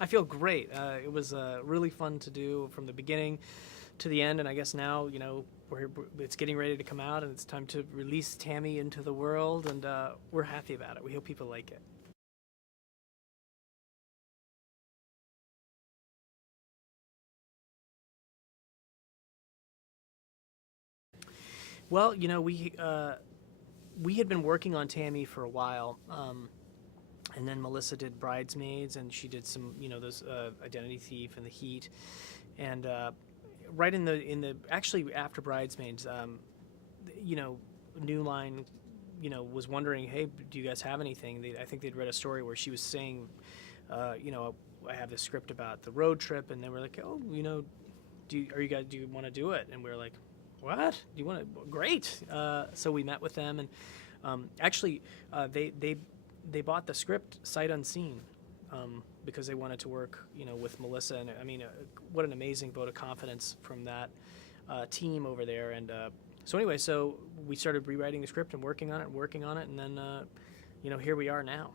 I feel great. It was really fun to do from the beginning to the end, and I guess now, it's getting ready to come out, and it's time to release Tammy into the world, and we're happy about it. We hope people like it. Well, we had been working on Tammy for a while, and then Melissa did Bridesmaids, and she did some, those Identity Thief and The Heat, and right in the actually after Bridesmaids, New Line, was wondering, hey, do you guys have anything? I think they'd read a story where she was saying, I have this script about the road trip, and they were like, oh, do you want to do it? And we were like, what? Do you want to? Great. So we met with them, and actually, they bought the script sight unseen, because they wanted to work, with Melissa. And I mean, what an amazing vote of confidence from that team over there. And so anyway, so we started rewriting the script and working on it, and then here we are now.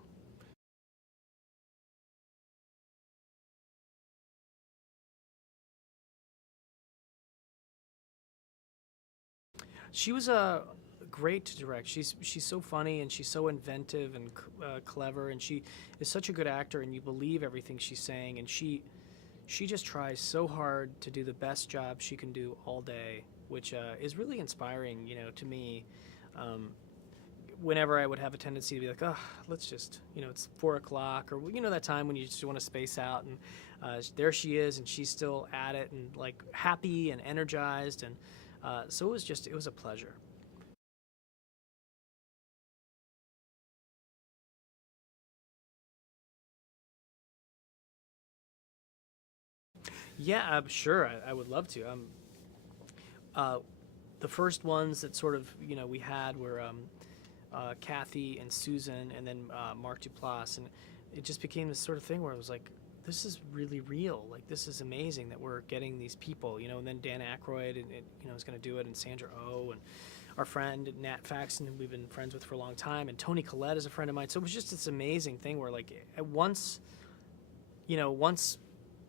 She was great to direct. She's so funny, and she's so inventive and clever, and she is such a good actor, and you believe everything she's saying, and she just tries so hard to do the best job she can do all day, which is really inspiring, to me. Um, Whenever I would have a tendency to be like, oh, let's just, it's 4 o'clock, or that time when you just want to space out, and there she is, and she's still at it, and like happy and energized, and so it was a pleasure. Yeah, sure, I would love to. Uh, the first ones that sort of we had were Kathy and Susan, and then Mark Duplass, and it just became this sort of thing where it was like, this is really real. Like, this is amazing that we're getting these people, and then Dan Aykroyd, and is going to do it, and Sandra Oh, and our friend Nat Faxon, who we've been friends with for a long time, and Tony Collette is a friend of mine. So it was just this amazing thing where, like, at once, once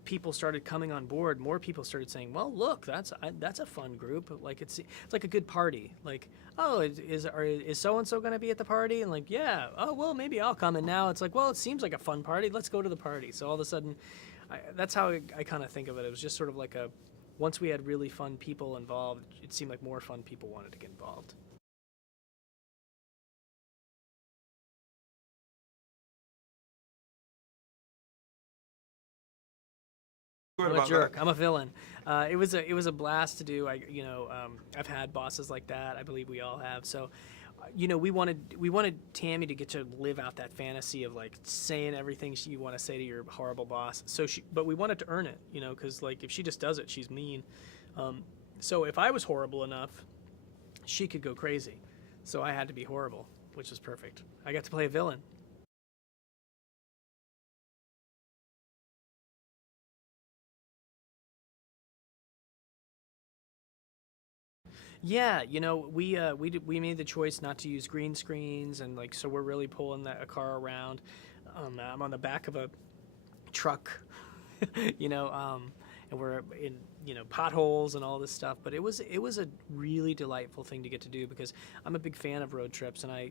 people started coming on board, more people started saying, "Well, look, that's a fun group. Like it's like a good party. Like, oh, is so and so going to be at the party?" And like, yeah, oh well, maybe I'll come. And now it's like, well, it seems like a fun party. Let's go to the party. So all of a sudden, that's how I kind of think of it. It was just sort of like once we had really fun people involved, it seemed like more fun people wanted to get involved. What I'm a about that? jerk. I'm a villain. It was a blast to do. I've had bosses like that. I believe we all have. So, we wanted Tammy to get to live out that fantasy of like saying everything you want to say to your horrible boss. But we wanted to earn it. Because like if she just does it, she's mean. Um, so if I was horrible enough, she could go crazy. So I had to be horrible, which was perfect. I got to play a villain. Yeah, we made the choice not to use green screens, and like so we're really pulling a car around. I'm on the back of a truck, you know, and we're in potholes and all this stuff. But it was a really delightful thing to get to do because I'm a big fan of road trips, and I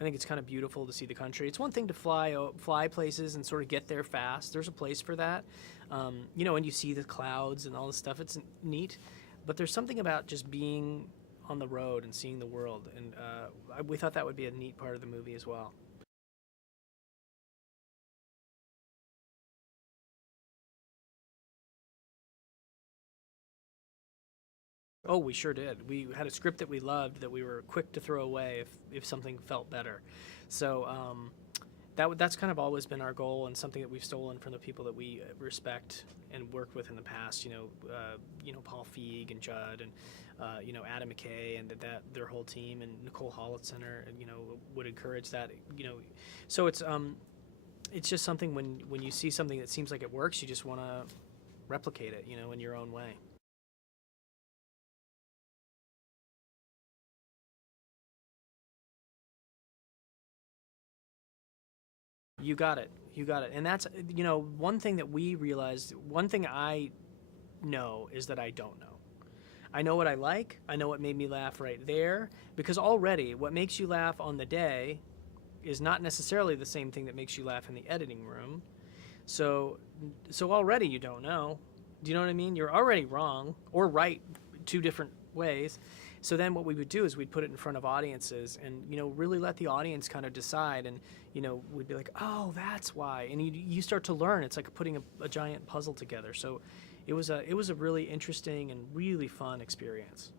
think it's kind of beautiful to see the country. It's one thing to fly places and sort of get there fast. There's a place for that, and you see the clouds and all this stuff. It's neat, but there's something about just being on the road and seeing the world, and we thought that would be a neat part of the movie as well. Oh, we sure did. We had a script that we loved that we were quick to throw away if something felt better. So that's kind of always been our goal, and something that we've stolen from the people that we respect and worked with in the past. Paul Feig and Judd, and Adam McKay, and that their whole team, and Nicole Hollitzner, would encourage that. So it's just something when you see something that seems like it works, you just want to replicate it, in your own way. You got it. You got it. And that's, one thing that we realized, one thing I know is that I don't know. I know what I like. I know what made me laugh right there. Because already, what makes you laugh on the day is not necessarily the same thing that makes you laugh in the editing room. So already you don't know. Do you know what I mean? You're already wrong or right 2 different ways. So then what we would do is we'd put it in front of audiences and, really let the audience kind of decide. And, we'd be like, oh, that's why. And you start to learn. It's like putting a giant puzzle together. So it was a really interesting and really fun experience.